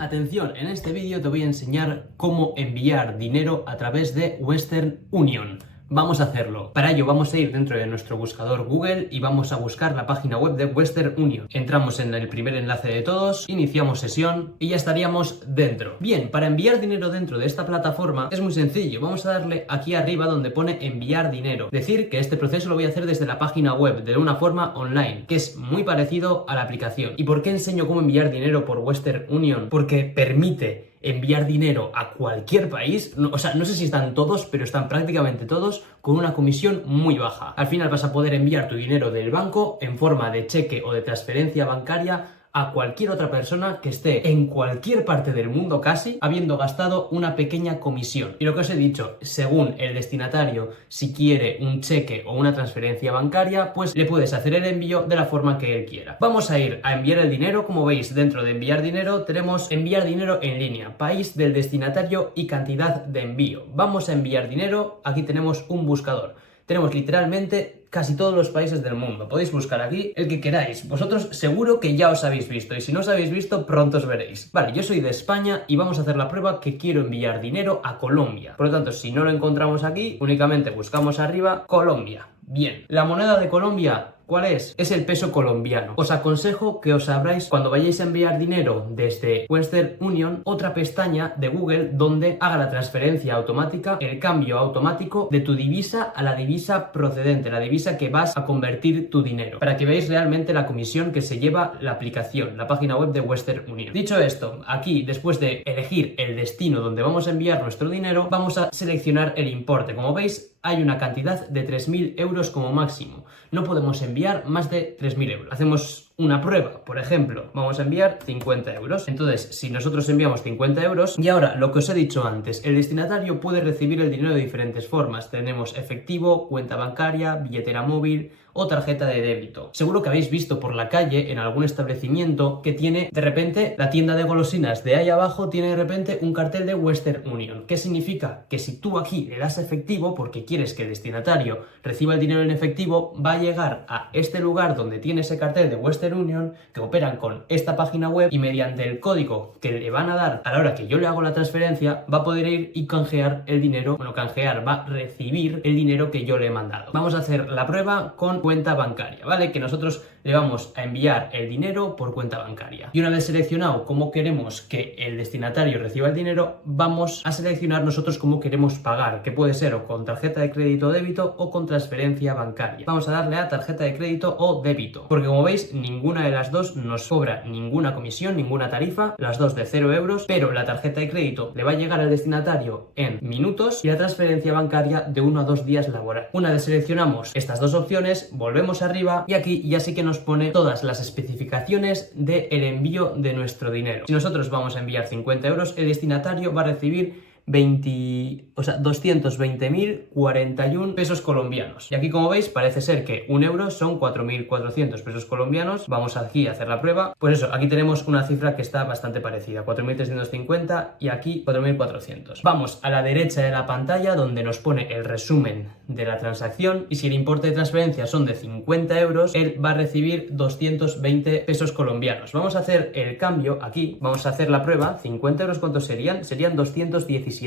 Atención, en este vídeo te voy a enseñar cómo enviar dinero a través de Western Union. Vamos a hacerlo. Para ello vamos a ir dentro de nuestro buscador Google y vamos a buscar la página web de Western Union. Entramos en el primer enlace de todos, iniciamos sesión y ya estaríamos dentro. Bien, para enviar dinero dentro de esta plataforma es muy sencillo. Vamos a darle aquí arriba donde pone enviar dinero. Decir que este proceso lo voy a hacer desde la página web, de una forma online, que es muy parecido a la aplicación. ¿Y por qué enseño cómo enviar dinero por Western Union? Porque permite enviar dinero a cualquier país, no sé si están todos, pero están prácticamente todos con una comisión muy baja. Al final vas a poder enviar tu dinero del banco en forma de cheque o de transferencia bancaria a cualquier otra persona que esté en cualquier parte del mundo casi, habiendo gastado una pequeña comisión. Y lo que os he dicho, según el destinatario, si quiere un cheque o una transferencia bancaria, pues le puedes hacer el envío de la forma que él quiera. Vamos a ir a enviar el dinero. Como veis, dentro de enviar dinero tenemos enviar dinero en línea, país del destinatario y cantidad de envío. Vamos a enviar dinero, aquí tenemos un buscador. Tenemos literalmente casi todos los países del mundo. Podéis buscar aquí el que queráis. Vosotros seguro que ya os habéis visto y si no os habéis visto, pronto os veréis. Vale, yo soy de España y vamos a hacer la prueba que quiero enviar dinero a Colombia. Por lo tanto, si no lo encontramos aquí, únicamente buscamos arriba Colombia. Bien, la moneda de Colombia, ¿cuál es? Es el peso colombiano. Os aconsejo que os abráis cuando vayáis a enviar dinero desde Western Union otra pestaña de Google donde haga la transferencia automática, el cambio automático de tu divisa a la divisa procedente, la divisa que vas a convertir tu dinero, para que veáis realmente la comisión que se lleva la aplicación, la página web de Western Union. Dicho esto, aquí después de elegir el destino donde vamos a enviar nuestro dinero, vamos a seleccionar el importe. Como veis, hay una cantidad de 3.000 euros como máximo. No podemos enviar más de 3.000 euros. Hacemos una prueba, por ejemplo, vamos a enviar 50 euros. Entonces, si nosotros enviamos 50 euros, y ahora lo que os he dicho antes, el destinatario puede recibir el dinero de diferentes formas. Tenemos efectivo, cuenta bancaria, billetera móvil o tarjeta de débito. Seguro que habéis visto por la calle en algún establecimiento que tiene de repente la tienda de golosinas de ahí abajo, tiene de repente un cartel de Western Union. ¿Qué significa? Que si tú aquí le das efectivo porque quieres que el destinatario reciba el dinero en efectivo, va a llegar a este lugar donde tiene ese cartel de Western Union, que operan con esta página web, y mediante el código que le van a dar a la hora que yo le hago la transferencia, va a poder ir y canjear el dinero. Bueno, canjear, va a recibir el dinero que yo le he mandado. Vamos a hacer la prueba con cuenta bancaria, ¿vale? Que nosotros le vamos a enviar el dinero por cuenta bancaria. Y una vez seleccionado cómo queremos que el destinatario reciba el dinero, vamos a seleccionar nosotros cómo queremos pagar, que puede ser o con tarjeta de crédito o débito o con transferencia bancaria. Vamos a darle a tarjeta de crédito o débito, porque como veis, ninguna de las dos nos cobra ninguna comisión, ninguna tarifa, las dos de 0 euros, pero la tarjeta de crédito le va a llegar al destinatario en minutos y la transferencia bancaria de 1 a 2 días laborales. Una vez seleccionamos estas dos opciones, volvemos arriba y aquí ya sí que nos pone todas las especificaciones del envío de nuestro dinero. Si nosotros vamos a enviar 50 euros, el destinatario va a recibir 220.041 pesos colombianos. Y aquí, como veis, parece ser que un euro son 4.400 pesos colombianos. Vamos aquí a hacer la prueba. Pues eso, aquí tenemos una cifra que está bastante parecida, 4.350 y aquí 4.400. Vamos a la derecha de la pantalla donde nos pone el resumen de la transacción y si el importe de transferencia son de 50 euros, él va a recibir 220 pesos colombianos. Vamos a hacer el cambio aquí, vamos a hacer la prueba. 50 euros, ¿cuántos serían? Serían 217.000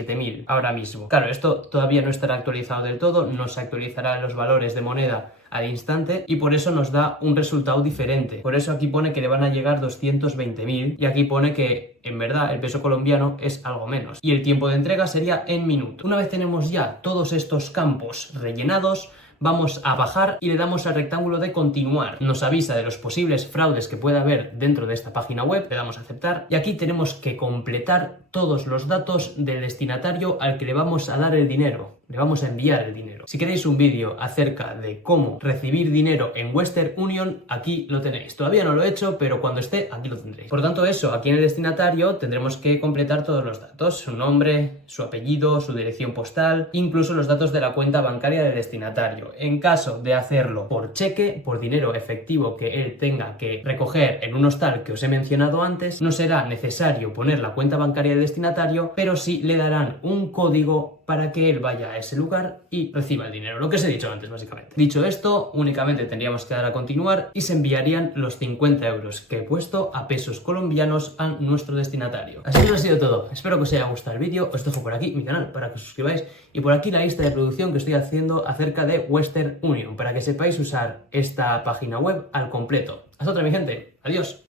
ahora mismo. Claro, esto todavía no estará actualizado del todo, no se actualizarán los valores de moneda al instante y por eso nos da un resultado diferente. Por eso aquí pone que le van a llegar 220.000 y aquí pone que en verdad el peso colombiano es algo menos y el tiempo de entrega sería en minutos. Una vez tenemos ya todos estos campos rellenados, vamos a bajar y le damos al rectángulo de continuar. Nos avisa de los posibles fraudes que pueda haber dentro de esta página web, le damos a aceptar y aquí tenemos que completar todos los datos del destinatario al que le vamos a dar el dinero. Le vamos a enviar el dinero. Si queréis un vídeo acerca de cómo recibir dinero en Western Union, aquí lo tenéis. Todavía no lo he hecho, pero cuando esté, aquí lo tendréis. Por tanto, eso, aquí en el destinatario tendremos que completar todos los datos. Su nombre, su apellido, su dirección postal, incluso los datos de la cuenta bancaria del destinatario. En caso de hacerlo por cheque, por dinero efectivo que él tenga que recoger en un hostal que os he mencionado antes, no será necesario poner la cuenta bancaria del destinatario, pero sí le darán un código para que él vaya a ese lugar y reciba el dinero, lo que os he dicho antes básicamente. Dicho esto, únicamente tendríamos que dar a continuar y se enviarían los 50 euros que he puesto a pesos colombianos a nuestro destinatario. Así que eso ha sido todo, espero que os haya gustado el vídeo, os dejo por aquí mi canal para que os suscribáis y por aquí la lista de producción que estoy haciendo acerca de Western Union para que sepáis usar esta página web al completo. Hasta otra mi gente, adiós.